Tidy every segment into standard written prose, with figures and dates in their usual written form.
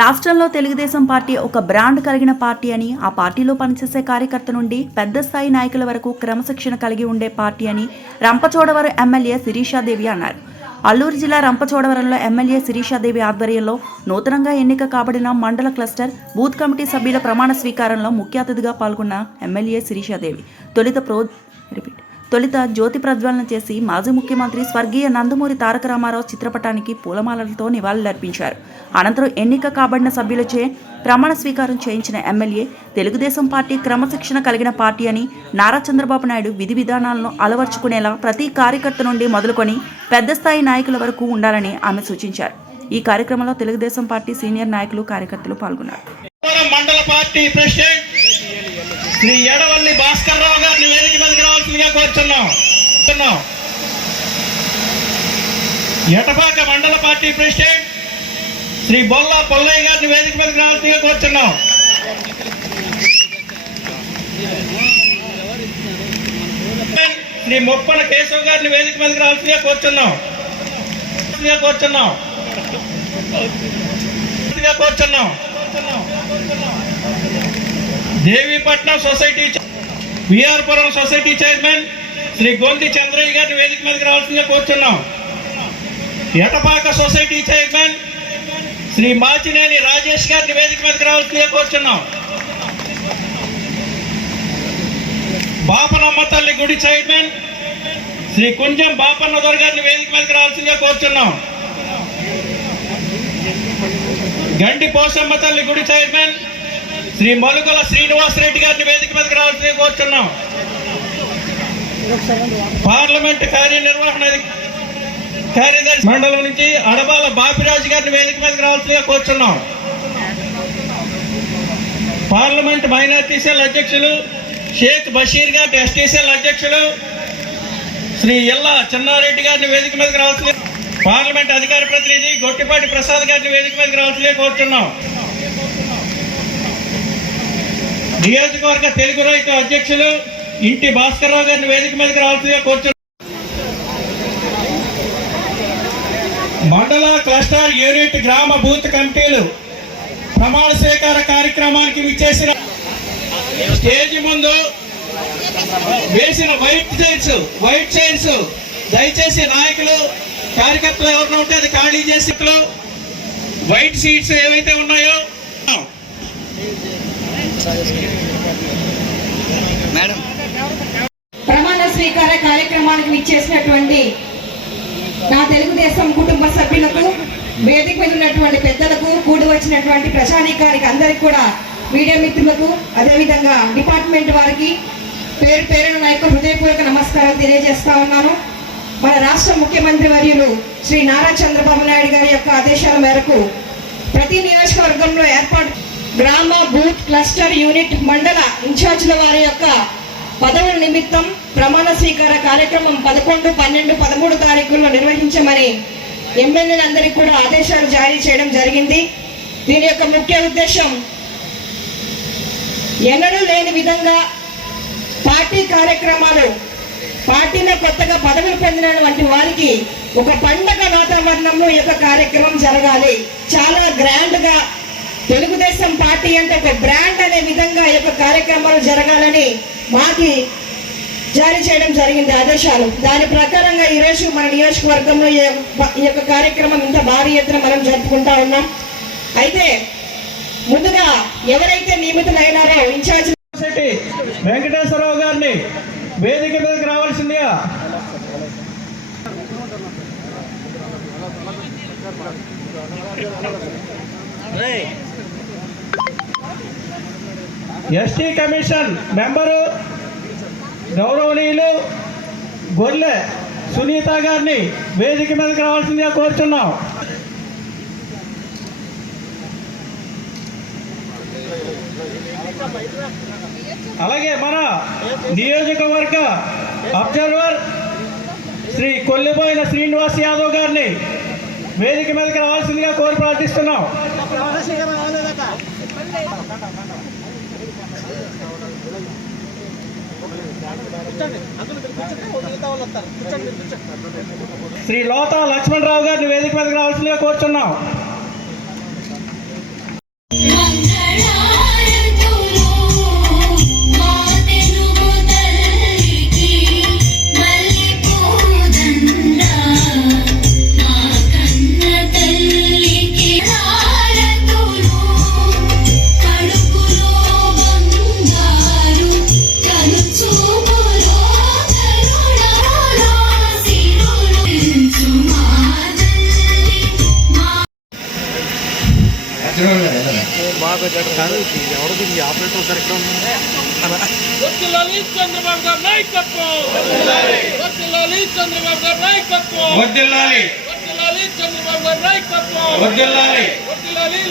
రాష్ట్రంలో తెలుగుదేశం పార్టీ ఒక బ్రాండ్ కలిగిన పార్టీ అని, ఆ పార్టీలో పనిచేసే కార్యకర్త నుండి పెద్ద స్థాయి నాయకుల వరకు క్రమశిక్షణ కలిగి ఉండే పార్టీ అని రంపచోడవరం ఎమ్మెల్యే శిరీషాదేవి అన్నారు. అల్లూరు జిల్లా రంపచోడవరంలో ఎమ్మెల్యే శిరీషాదేవి ఆధ్వర్యంలో నూతనంగా ఎన్నిక కాబడిన మండల క్లస్టర్ బూత్ కమిటీ సభ్యుల ప్రమాణ స్వీకారంలో ముఖ్య అతిథిగా పాల్గొన్న ఎమ్మెల్యే శిరీషాదేవి తొలుత జ్యోతి ప్రజ్వలన చేసి మాజీ ముఖ్యమంత్రి స్వర్గీయ నందమూరి తారక రామారావు చిత్రపటానికి పూలమాలలతో నివాళులర్పించారు. అనంతరం ఎన్నిక కాబడిన సభ్యులచే ప్రమాణ స్వీకారం చేయించిన ఎమ్మెల్యే తెలుగుదేశం పార్టీ క్రమశిక్షణ కలిగిన పార్టీ అని, నారా చంద్రబాబు నాయుడు విధి విధానాలను అలవర్చుకునేలా ప్రతి కార్యకర్త నుండి మొదలుకొని పెద్ద స్థాయి నాయకుల వరకు ఉండాలని ఆమె సూచించారు. ఈ కార్యక్రమంలో తెలుగుదేశం పార్టీ సీనియర్ నాయకులు, కార్యకర్తలు పాల్గొన్నారు. మండల పార్టీ ప్రెసిడెంట్ శ్రీ ఎడవల్లి భాస్కర్ రావు గారిని వేదిక మీదకి రావాల్సిందిగా కోరుచున్నాం. ఎటపాక మండల పార్టీ ప్రెసిడెంట్ శ్రీ బొల్లా పొల్లయ్య గారిని వేదిక మీదకి రావాల్సిందిగా కోరుచున్నాం. శ్రీ మొప్పన కేశవ్ గారిని వేదిక మీదకి రావాల్సిందిగా కోరుచున్నాం. Devipatnam society V R Puram society chairman Shri Gonti Chandraiah గారిని వేదిక మీదకి రావాల్సిందిగా కోరుచున్నాం. ఎటపాక సొసైటీ చైర్మన్ శ్రీ మాచినేని రాజేష్ గారిని వేదిక మీదకి రావాల్సిందిగా కోరుచున్నాం. బాపనమ్మ తల్లి గుడి చైర్మన్ శ్రీ కుంజం బాపన్న దొర గారిని వేదిక మీదకి రావాల్సిందిగా కోరుచున్నాం. గండి పోసమ్మ తల్లి గుడి చైర్మన్ శ్రీ మలుగుల శ్రీనివాసరెడ్డి గారిని వేదిక మీదకి రావాల్సిందిగా కోరుచున్నాం. పార్లమెంట్ కార్యనిర్వహణ కార్యదర్శి మండలం నుంచి అడబాల బాపిరాజు గారిని వేదిక మీదకి రావాల్సిందిగా కోరుచున్నాం. పార్లమెంట్ మైనార్టీ సెల్ అధ్యక్షులు షేక్ బషీర్ గారి ఎస్టీ సెల్ అధ్యక్షులు శ్రీ ఎల్లా చెన్నారెడ్డి గారిని వేదిక మీదకి రావాల్సిందిగా, పార్లమెంట్ అధికార ప్రతినిధి గొట్టిపాటి ప్రసాద్ గారిని వేదిక మీదకి రావాల్సిందిగా కోరుచున్నాం. నియోజకవర్గ తెలుగు రైతు అధ్యక్షులు ఇంటి భాస్కర్ రావు గారిని వేదిక మీదకి రావాల్సిందిగా కోరుచున్నాం. మండల క్లస్టర్ యూనిట్ గ్రామ బూత్ కమిటీలు ప్రమాణ స్వీకార కార్యక్రమానికి విచ్చేసిన స్టేజ్ ముందు వేసిన వైట్ చైర్స్ దయచేసి నాయకులు, కార్యకర్తలు ఎవరైనా ఉంటే అది ఖాళీ చేసి వైట్ సీట్స్ ఏవైతే ఉన్నాయో ప్రమాణ స్వీకార కార్యక్రమానికి విచ్చేసినటువంటి నా తెలుగుదేశం కుటుంబ సభ్యులకు, వేదిక మీద ఉన్నటువంటి పెద్దలకు, కూడి వచ్చినటువంటి ప్రజానీకానికి అందరికి కూడా, మీడియా మిత్రులకు, అదేవిధంగా డిపార్ట్మెంట్ వారికి పేరు పేరున నా యొక్క హృదయపూర్వక నమస్కారం తెలియజేస్తా ఉన్నాను. మన రాష్ట్ర ముఖ్యమంత్రి వర్యులు శ్రీ నారా చంద్రబాబు నాయుడు గారి యొక్క ఆదేశాల మేరకు ప్రతి నియోజకవర్గంలో ఏర్పాటు గ్రామ బూత్ క్లస్టర్ యూనిట్ మండల ఇన్ఛార్జీల వారి యొక్క పదవుల నిమిత్తం ప్రమాణ స్వీకార కార్యక్రమం 11, 12, 13 తారీఖుల్లో నిర్వహించమని ఎమ్మెల్యేలందరికీ కూడా ఆదేశాలు జారీ చేయడం జరిగింది. దీని యొక్క ముఖ్య ఉద్దేశం, ఎన్నడూ లేని విధంగా పార్టీ కార్యక్రమాలు, పార్టీలో కొత్తగా పదవులు పొందినటువంటి వారికి ఒక పండగ వాతావరణంలో ఈ యొక్క కార్యక్రమం జరగాలి. చాలా గ్రాండ్ గా తెలుగుదేశం పార్టీ అంటే ఒక బ్రాండ్ అనే విధంగా ఈ యొక్క కార్యక్రమాలు జరగాలని మాకి జారీ చేయడం జరిగింది ఆదేశాలు. దాని ప్రకారంగా ఈరోజు మన నియోజకవర్గంలో ఈ యొక్క కార్యక్రమం ఇంత భారీ ఎత్తున మనం జరుపుకుంటా ఉన్నాం. అయితే ముందుగా ఎవరైతే నియమితులైనారో ఇన్ఛార్జ్ వెంకటేశ్వరరావు గారిని వేదిక మీదకి రావాల్సిందిగా ఎస్టీ కమిషన్ మెంబరు గౌరవనీయులు గొల్లె సునీత గారిని వేదిక మీదకి రావాల్సిందిగా కోరుచున్నాం. అలాగే మన నియోజకవర్గ అబ్జర్వర్ శ్రీ కొల్లిబోయిన శ్రీనివాస్ యాదవ్ గారిని వేదిక మీదకి రావాల్సిందిగా కోరి ప్రార్థిస్తున్నాం. శ్రీ లోతా లక్ష్మణరావు గారిని వేదిక మీదకి రావాల్సిందిగా కోరుచున్నాం. వర్ధిల్లాలి చంద్రబాబు గారి నాయకత్వం. వర్ధిల్లాలి చంద్రబాబు గారి నాయకత్వం. వర్ధిల్లాలి వర్ధిల్లాలి చంద్రబాబు గారి నాయకత్వం. వర్ధిల్లాలి. వర్ధిల్లాలి.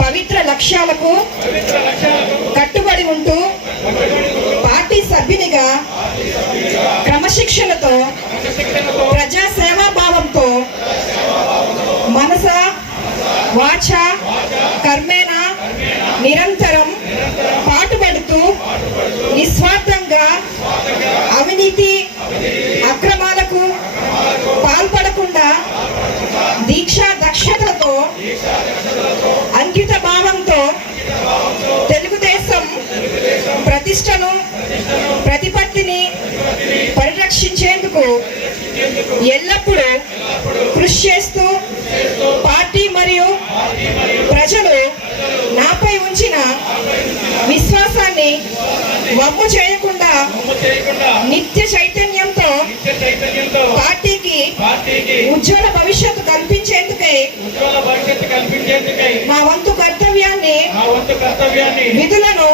పవిత్ర లక్ష్యాలకు కట్టుబడి ఉంటూ పార్టీ సభ్యునిగా క్రమశిక్షణతో ప్రజా సేవాభావంతో మనస వాచ కర్మేణ నిరంతరం పాటుపడుతూ నిస్వార్థంగా అవినీతి అక్రమాలకు పాల్పడకుండా దీక్షా దక్షతతో అంకిత భావంతో తెలుగుదేశం ప్రతిష్టను ప్రతిపత్తిని పరిరక్షించేందుకు ఎల్లప్పుడూ కృషి చేస్తూ పార్టీ మరియు ప్రజలు నాపై ఉంచిన విశ్వాసాన్ని వమ్ము చేయకుండా నిత్య చైతన్యంతో పార్టీకి ఉజ్వల భవిష్యత్తు కల్పించేందుకై మా వంతు కర్తవ్యాన్ని విధులను